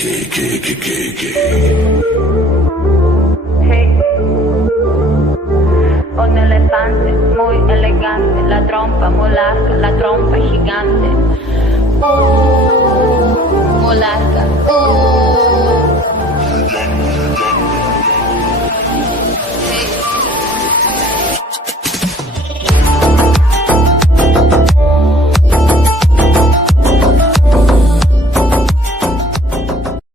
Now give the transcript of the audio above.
Hey. Un elefante muy elegante, la trompa muy larga, la trompa gigante. Muy larga.